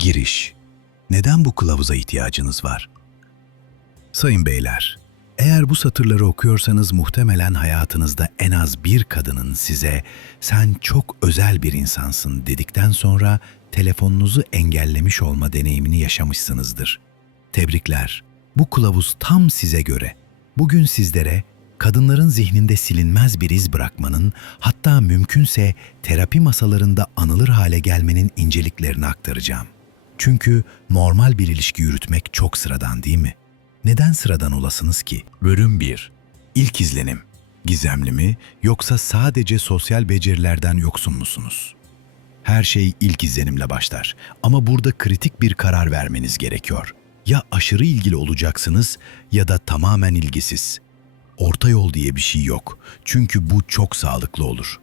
Giriş. Neden bu kılavuza ihtiyacınız var? Sayın beyler, eğer bu satırları okuyorsanız muhtemelen hayatınızda en az bir kadının size sen çok özel bir insansın dedikten sonra telefonunuzu engellemiş olma deneyimini yaşamışsınızdır. Tebrikler. Bu kılavuz tam size göre. Bugün sizlere kadınların zihninde silinmez bir iz bırakmanın, hatta mümkünse terapi masalarında anılır hale gelmenin inceliklerini aktaracağım. Çünkü normal bir ilişki yürütmek çok sıradan değil mi? Neden sıradan olasınız ki? Bölüm 1. İlk izlenim. Gizemli mi yoksa sadece sosyal becerilerden yoksun musunuz? Her şey ilk izlenimle başlar ama burada kritik bir karar vermeniz gerekiyor. Ya aşırı ilgili olacaksınız ya da tamamen ilgisiz. Orta yol diye bir şey yok. Çünkü bu çok sağlıklı olur.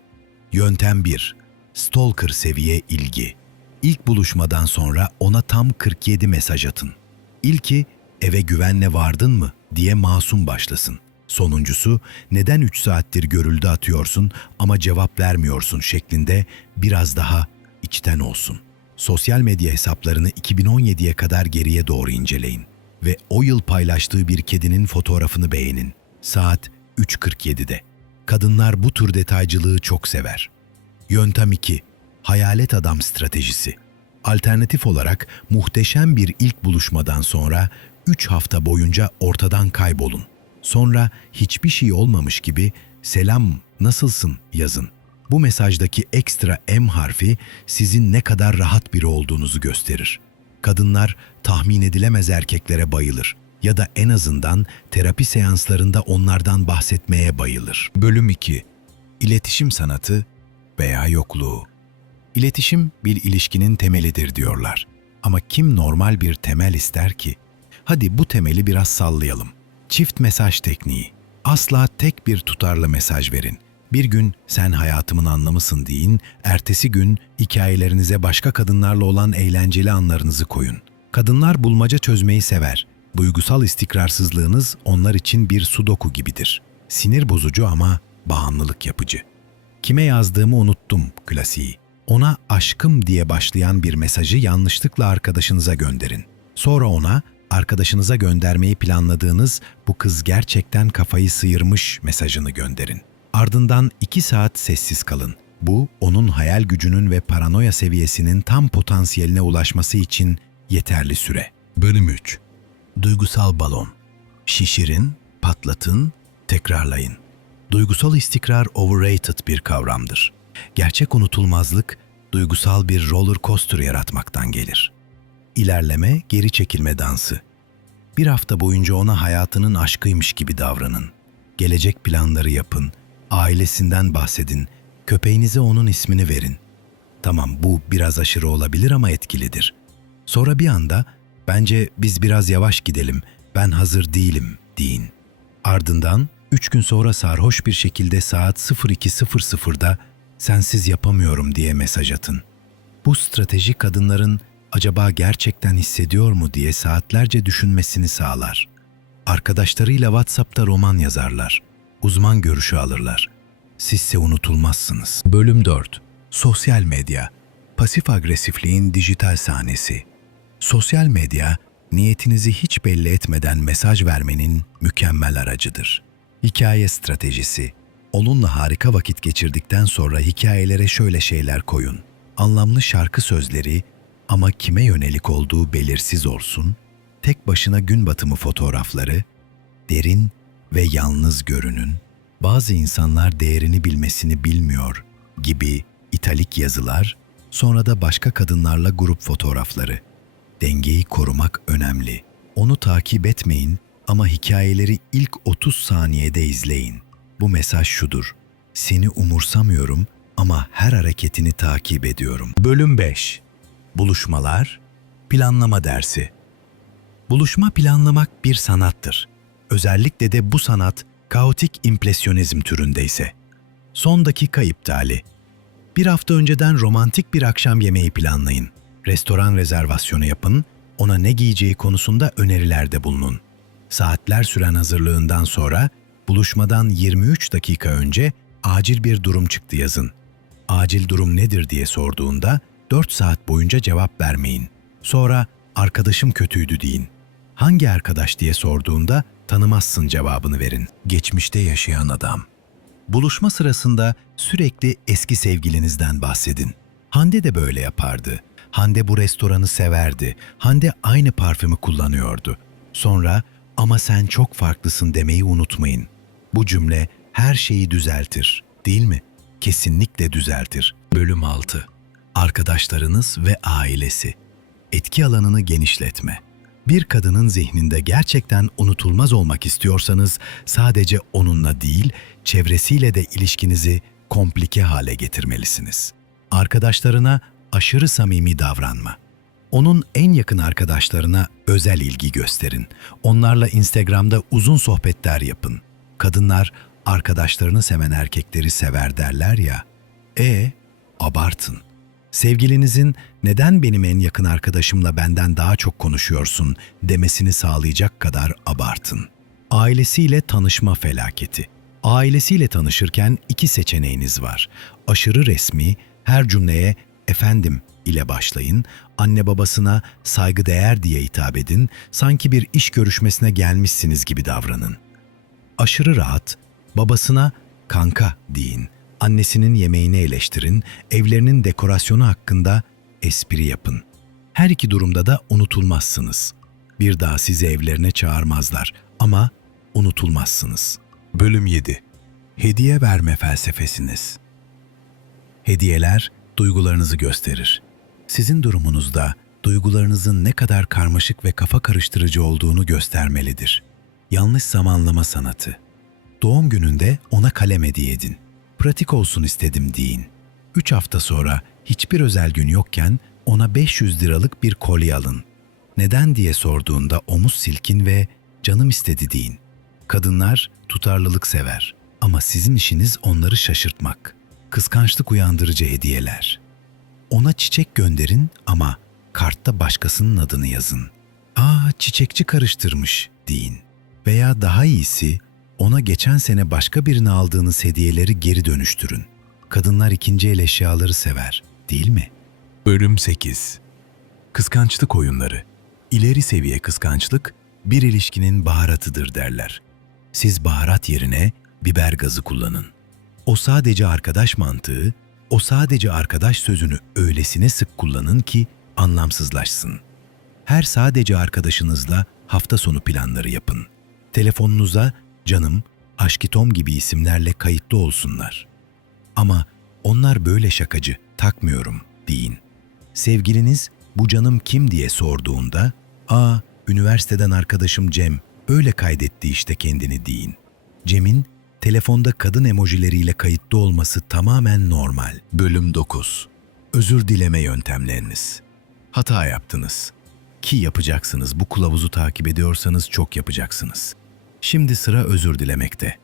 Yöntem 1. Stalker seviye ilgi. İlk buluşmadan sonra ona tam 47 mesaj atın. İlki eve güvenle vardın mı diye masum başlasın. Sonuncusu neden 3 saattir görüldü atıyorsun ama cevap vermiyorsun şeklinde biraz daha içten olsun. Sosyal medya hesaplarını 2017'ye kadar geriye doğru inceleyin ve o yıl paylaştığı bir kedinin fotoğrafını beğenin. Saat 3.47'de. Kadınlar bu tür detaycılığı çok sever. Yöntem 2. Hayalet adam stratejisi. Alternatif olarak muhteşem bir ilk buluşmadan sonra 3 hafta boyunca ortadan kaybolun. Sonra hiçbir şey olmamış gibi selam nasılsın yazın. Bu mesajdaki ekstra M harfi sizin ne kadar rahat biri olduğunuzu gösterir. Kadınlar tahmin edilemez erkeklere bayılır ya da en azından terapi seanslarında onlardan bahsetmeye bayılır. Bölüm 2. İletişim sanatı veya yokluğu. İletişim bir ilişkinin temelidir diyorlar. Ama kim normal bir temel ister ki? Hadi bu temeli biraz sallayalım. Çift mesaj tekniği. Asla tek bir tutarlı mesaj verin. Bir gün sen hayatımın anlamısın deyin, ertesi gün hikayelerinize başka kadınlarla olan eğlenceli anlarınızı koyun. Kadınlar bulmaca çözmeyi sever. Duygusal istikrarsızlığınız onlar için bir sudoku gibidir. Sinir bozucu ama bağımlılık yapıcı. Kime yazdığımı unuttum klasiği. Ona aşkım diye başlayan bir mesajı yanlışlıkla arkadaşınıza gönderin. Sonra ona arkadaşınıza göndermeyi planladığınız bu kız gerçekten kafayı sıyırmış mesajını gönderin. Ardından iki saat sessiz kalın. Bu onun hayal gücünün ve paranoya seviyesinin tam potansiyeline ulaşması için yeterli süre. Bölüm 3. Duygusal balon. Şişirin, patlatın, tekrarlayın. Duygusal istikrar overrated bir kavramdır. Gerçek unutulmazlık, duygusal bir roller coaster yaratmaktan gelir. İlerleme, geri çekilme dansı. Bir hafta boyunca ona hayatının aşkıymış gibi davranın. Gelecek planları yapın, ailesinden bahsedin, köpeğinize onun ismini verin. Tamam bu biraz aşırı olabilir ama etkilidir. Sonra bir anda bence biz biraz yavaş gidelim, ben hazır değilim deyin. Ardından üç gün sonra sarhoş bir şekilde saat 02.00'da sensiz yapamıyorum diye mesaj atın. Bu strateji kadınların acaba gerçekten hissediyor mu diye saatlerce düşünmesini sağlar. Arkadaşlarıyla WhatsApp'ta roman yazarlar. Uzman görüşü alırlar. Sizse unutulmazsınız. Bölüm 4. Sosyal medya. Pasif agresifliğin dijital sahnesi. Sosyal medya, niyetinizi hiç belli etmeden mesaj vermenin mükemmel aracıdır. Hikaye stratejisi. Onunla harika vakit geçirdikten sonra hikayelere şöyle şeyler koyun. Anlamlı şarkı sözleri ama kime yönelik olduğu belirsiz olsun, tek başına gün batımı fotoğrafları, derin ve yalnız görünün, bazı insanlar değerini bilmesini bilmiyor gibi italik yazılar, sonra da başka kadınlarla grup fotoğrafları. Dengeyi korumak önemli. Onu takip etmeyin ama hikayeleri ilk 30 saniyede izleyin. Bu mesaj şudur. Seni umursamıyorum ama her hareketini takip ediyorum. Bölüm 5. Buluşmalar, planlama dersi. Buluşma planlamak bir sanattır. Özellikle de bu sanat kaotik impresyonizm türündeyse. Son dakika iptali. Bir hafta önceden romantik bir akşam yemeği planlayın. Restoran rezervasyonu yapın, ona ne giyeceği konusunda önerilerde bulunun. Saatler süren hazırlığından sonra buluşmadan 23 dakika önce acil bir durum çıktı yazın. Acil durum nedir diye sorduğunda 4 saat boyunca cevap vermeyin. Sonra arkadaşım kötüydü deyin. Hangi arkadaş diye sorduğunda tanımazsın cevabını verin. Geçmişte yaşayan adam. Buluşma sırasında sürekli eski sevgilinizden bahsedin. Hande de böyle yapardı. Hande bu restoranı severdi. Hande aynı parfümü kullanıyordu. Sonra ama sen çok farklısın demeyi unutmayın. Bu cümle her şeyi düzeltir, değil mi? Kesinlikle düzeltir. Bölüm 6. Arkadaşlarınız ve ailesi. Etki alanını genişletme. Bir kadının zihninde gerçekten unutulmaz olmak istiyorsanız sadece onunla değil, çevresiyle de ilişkinizi komplike hale getirmelisiniz. Arkadaşlarına aşırı samimi davranma. Onun en yakın arkadaşlarına özel ilgi gösterin. Onlarla Instagram'da uzun sohbetler yapın. Kadınlar arkadaşlarını seven erkekleri sever derler ya. E abartın. Sevgilinizin neden benim en yakın arkadaşımla benden daha çok konuşuyorsun demesini sağlayacak kadar abartın. Ailesiyle tanışma felaketi. Ailesiyle tanışırken iki seçeneğiniz var. Aşırı resmi, her cümleye efendim ile başlayın, anne babasına saygıdeğer diye hitap edin, sanki bir iş görüşmesine gelmişsiniz gibi davranın. Aşırı rahat, babasına kanka deyin, annesinin yemeğini eleştirin, evlerinin dekorasyonu hakkında espri yapın. Her iki durumda da unutulmazsınız. Bir daha sizi evlerine çağırmazlar ama unutulmazsınız. Bölüm 7 Hediye verme felsefesiniz. Hediyeler duygularınızı gösterir. Sizin durumunuzda duygularınızın ne kadar karmaşık ve kafa karıştırıcı olduğunu göstermelidir. Yanlış zamanlama sanatı. Doğum gününde ona kalem hediye edin. Pratik olsun istedim deyin. Üç hafta sonra hiçbir özel gün yokken ona 500 liralık bir kolye alın. Neden diye sorduğunda omuz silkin ve canım istedi deyin. Kadınlar tutarlılık sever ama sizin işiniz onları şaşırtmak. Kıskançlık uyandırıcı hediyeler. Ona çiçek gönderin ama kartta başkasının adını yazın. Aa çiçekçi karıştırmış deyin. Veya daha iyisi ona geçen sene başka birine aldığınız hediyeleri geri dönüştürün. Kadınlar ikinci el eşyaları sever, değil mi? Bölüm 8 Kıskançlık oyunları. İleri seviye kıskançlık bir ilişkinin baharatıdır derler. Siz baharat yerine biber gazı kullanın. O sadece arkadaş mantığı, o sadece arkadaş sözünü öylesine sık kullanın ki anlamsızlaşsın. Her sadece arkadaşınızla hafta sonu planları yapın. Telefonunuza canım, aşkitom gibi isimlerle kayıtlı olsunlar. Ama onlar böyle şakacı, takmıyorum deyin. Sevgiliniz bu canım kim diye sorduğunda, ''Aa, üniversiteden arkadaşım Cem, öyle kaydetti işte kendini.'' deyin. Cem'in telefonda kadın emojileriyle kayıtlı olması tamamen normal. Bölüm 9 Özür dileme yöntemleriniz. Hata yaptınız. Ki yapacaksınız. Bu kılavuzu takip ediyorsanız çok yapacaksınız. Şimdi sıra özür dilemekte.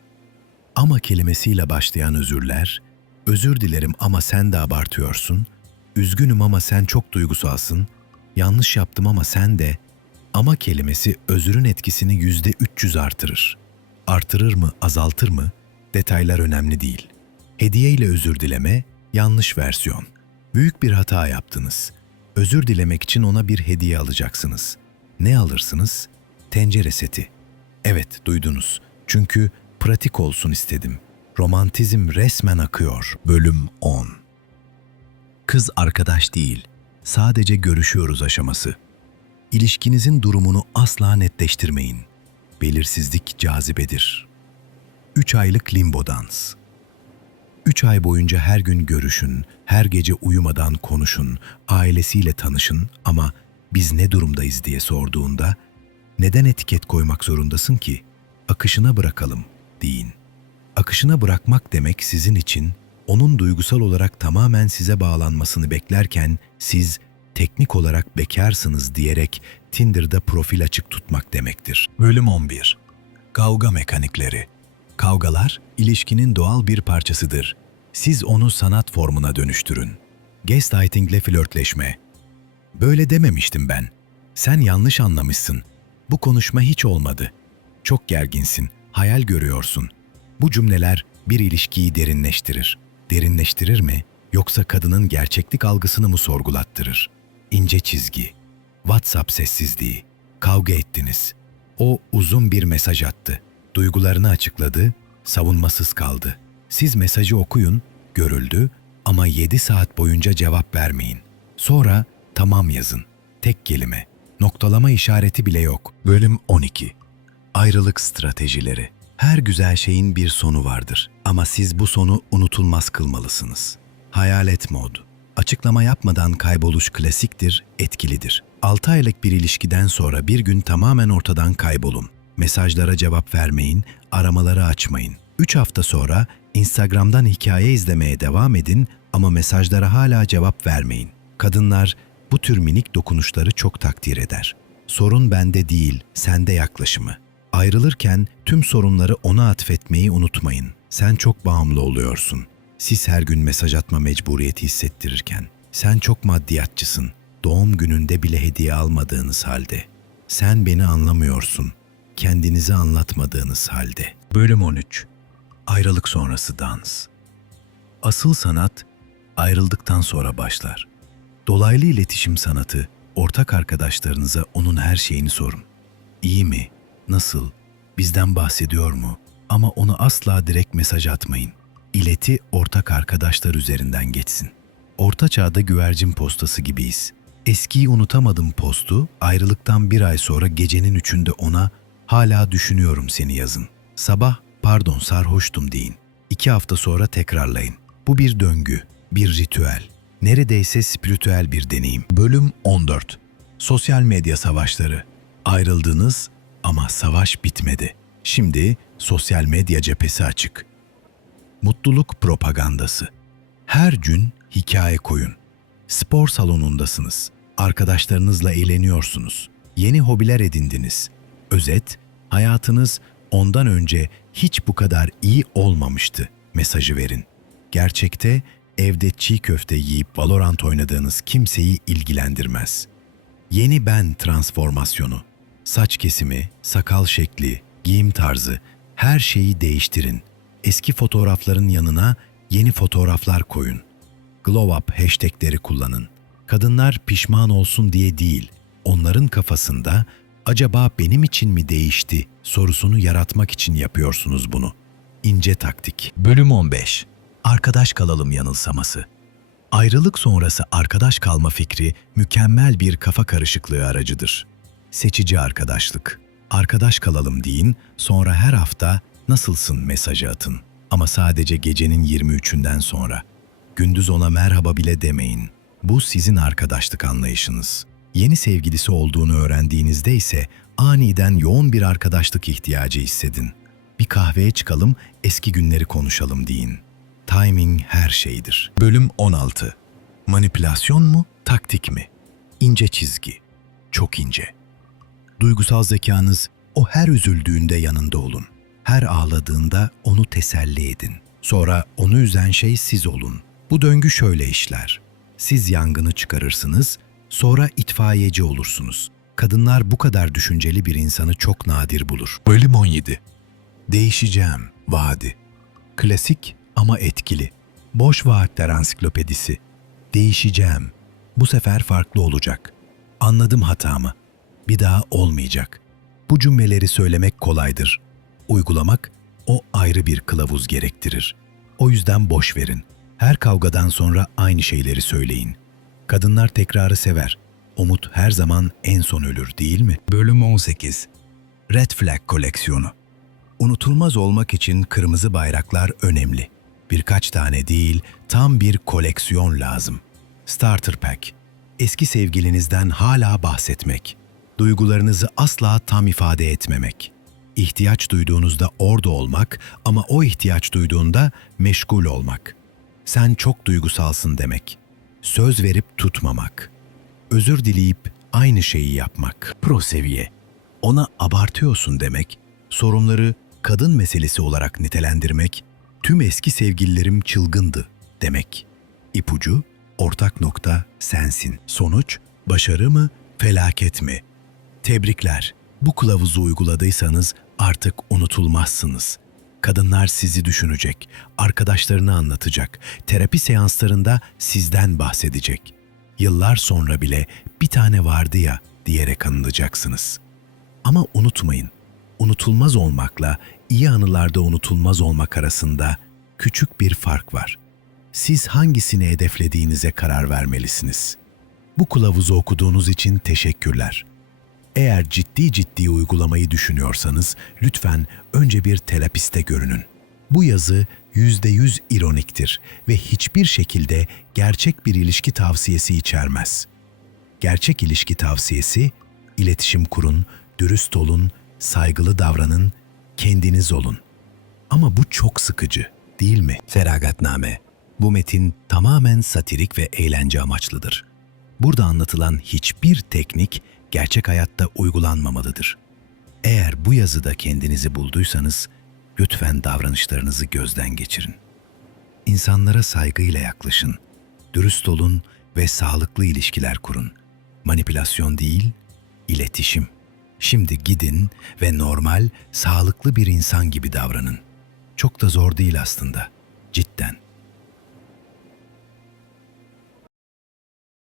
Ama kelimesiyle başlayan özürler, özür dilerim ama sen de abartıyorsun, üzgünüm ama sen çok duygusalsın, yanlış yaptım ama sen de, ama kelimesi özürün etkisini yüzde 300 artırır. Artırır mı, azaltır mı? Detaylar önemli değil. Hediye ile özür dileme, yanlış versiyon. Büyük bir hata yaptınız. Özür dilemek için ona bir hediye alacaksınız. Ne alırsınız? Tencere seti. Evet, duydunuz. Çünkü pratik olsun istedim. Romantizm resmen akıyor. Bölüm 10 Kız arkadaş değil, sadece görüşüyoruz aşaması. İlişkinizin durumunu asla netleştirmeyin. Belirsizlik cazibedir. 3 aylık limbo dans. 3 ay boyunca her gün görüşün, her gece uyumadan konuşun, ailesiyle tanışın ama biz ne durumdayız diye sorduğunda neden etiket koymak zorundasın ki? Akışına bırakalım deyin. Akışına bırakmak demek sizin için onun duygusal olarak tamamen size bağlanmasını beklerken siz teknik olarak bekarsınız diyerek Tinder'da profil açık tutmak demektir. Bölüm 11 Kavga mekanikleri Kavgalar, ilişkinin doğal bir parçasıdır. Siz onu sanat formuna dönüştürün. Gaslightingle flörtleşme. Böyle dememiştim ben. Sen yanlış anlamışsın. Bu konuşma hiç olmadı. Çok gerginsin, hayal görüyorsun. Bu cümleler bir ilişkiyi derinleştirir. Derinleştirir mi yoksa kadının gerçeklik algısını mı sorgulattırır? İnce çizgi. WhatsApp sessizliği. Kavga ettiniz. O uzun bir mesaj attı. Duygularını açıkladı, savunmasız kaldı. Siz mesajı okuyun, görüldü ama 7 saat boyunca cevap vermeyin. Sonra tamam yazın. Tek kelime. Noktalama işareti bile yok. Bölüm 12. Ayrılık stratejileri. Her güzel şeyin bir sonu vardır ama siz bu sonu unutulmaz kılmalısınız. Hayalet mod. Açıklama yapmadan kayboluş klasiktir, etkilidir. 6 aylık bir ilişkiden sonra bir gün tamamen ortadan kaybolun. Mesajlara cevap vermeyin, aramaları açmayın. 3 hafta sonra Instagram'dan hikaye izlemeye devam edin ama mesajlara hala cevap vermeyin. Kadınlar bu tür minik dokunuşları çok takdir eder. Sorun bende değil, sende yaklaşımı. Ayrılırken tüm sorunları ona atfetmeyi unutmayın. Sen çok bağımlı oluyorsun. Siz her gün mesaj atma mecburiyeti hissettirirken. Sen çok maddiyatçısın. Doğum gününde bile hediye almadığınız halde. Sen beni anlamıyorsun. Kendinizi anlatmadığınız halde. Bölüm 13 Ayrılık sonrası dans Asıl sanat ayrıldıktan sonra başlar. Dolaylı iletişim sanatı, ortak arkadaşlarınıza onun her şeyini sorun. İyi mi? Nasıl? Bizden bahsediyor mu? Ama onu asla direkt mesaj atmayın. İleti ortak arkadaşlar üzerinden geçsin. Orta çağda güvercin postası gibiyiz. Eskiyi unutamadım postu, ayrılıktan bir ay sonra gecenin üçünde ona hala düşünüyorum seni yazın. Sabah pardon sarhoştum deyin. İki hafta sonra tekrarlayın. Bu bir döngü, bir ritüel. Neredeyse spiritüel bir deneyim. Bölüm 14 Sosyal medya savaşları. Ayrıldınız ama savaş bitmedi. Şimdi sosyal medya cephesi açık. Mutluluk propagandası. Her gün hikaye koyun. Spor salonundasınız. Arkadaşlarınızla eğleniyorsunuz. Yeni hobiler edindiniz. Özet, hayatınız ondan önce hiç bu kadar iyi olmamıştı mesajı verin. Gerçekte evde çiğ köfte yiyip Valorant oynadığınız kimseyi ilgilendirmez. Yeni ben transformasyonu. Saç kesimi, sakal şekli, giyim tarzı, her şeyi değiştirin. Eski fotoğrafların yanına yeni fotoğraflar koyun. Glow up hashtagleri kullanın. Kadınlar pişman olsun diye değil, onların kafasında acaba benim için mi değişti sorusunu yaratmak için yapıyorsunuz bunu. İnce taktik. Bölüm 15. Arkadaş kalalım yanılsaması. Ayrılık sonrası arkadaş kalma fikri mükemmel bir kafa karışıklığı aracıdır. Seçici arkadaşlık. Arkadaş kalalım deyin, sonra her hafta nasılsın mesajı atın. Ama sadece gecenin 23'ünden sonra. Gündüz ona merhaba bile demeyin. Bu sizin arkadaşlık anlayışınız. Yeni sevgilisi olduğunu öğrendiğinizde ise aniden yoğun bir arkadaşlık ihtiyacı hissedin. Bir kahveye çıkalım, eski günleri konuşalım deyin. Timing her şeydir. Bölüm 16. Manipülasyon mu, taktik mi? İnce çizgi. Çok ince. Duygusal zekanız o her üzüldüğünde yanında olun. Her ağladığında onu teselli edin. Sonra onu üzen şey siz olun. Bu döngü şöyle işler. Siz yangını çıkarırsınız, sonra itfaiyeci olursunuz. Kadınlar bu kadar düşünceli bir insanı çok nadir bulur. Bölüm 17. Değişeceğim, vaadi. Klasik ama etkili. Boş vaatler ansiklopedisi. Değişeceğim. Bu sefer farklı olacak. Anladım hatamı. Bir daha olmayacak. Bu cümleleri söylemek kolaydır. Uygulamak o ayrı bir kılavuz gerektirir. O yüzden boş verin. Her kavgadan sonra aynı şeyleri söyleyin. Kadınlar tekrarı sever. Umut her zaman en son ölür değil mi? Bölüm 18 Red Flag koleksiyonu Unutulmaz olmak için kırmızı bayraklar önemli. Birkaç tane değil, tam bir koleksiyon lazım. Starter Pack Eski sevgilinizden hala bahsetmek. Duygularınızı asla tam ifade etmemek. İhtiyaç duyduğunuzda orada olmak ama o ihtiyaç duyduğunda meşgul olmak. Sen çok duygusalsın demek. Söz verip tutmamak. Özür dileyip aynı şeyi yapmak. Pro seviye. Ona abartıyorsun demek. Sorunları kadın meselesi olarak nitelendirmek. Tüm eski sevgililerim çılgındı demek. İpucu, ortak nokta sensin. Sonuç, başarı mı, felaket mi? Tebrikler. Bu kılavuzu uyguladıysanız artık unutulmazsınız. Kadınlar sizi düşünecek, arkadaşlarını anlatacak, terapi seanslarında sizden bahsedecek. Yıllar sonra bile bir tane vardı ya diyerek anılacaksınız. Ama unutmayın, unutulmaz olmakla iyi anılarda unutulmaz olmak arasında küçük bir fark var. Siz hangisini hedeflediğinize karar vermelisiniz. Bu kılavuzu okuduğunuz için teşekkürler. Eğer ciddi ciddi uygulamayı düşünüyorsanız lütfen önce bir terapiste görünün. Bu yazı %100 ironiktir ve hiçbir şekilde gerçek bir ilişki tavsiyesi içermez. Gerçek ilişki tavsiyesi, iletişim kurun, dürüst olun, saygılı davranın, kendiniz olun. Ama bu çok sıkıcı, değil mi? Feragatname. Bu metin tamamen satirik ve eğlence amaçlıdır. Burada anlatılan hiçbir teknik gerçek hayatta uygulanmamalıdır. Eğer bu yazıda kendinizi bulduysanız, lütfen davranışlarınızı gözden geçirin. İnsanlara saygıyla yaklaşın, dürüst olun ve sağlıklı ilişkiler kurun. Manipülasyon değil, iletişim. Şimdi gidin ve normal, sağlıklı bir insan gibi davranın. Çok da zor değil aslında. Cidden.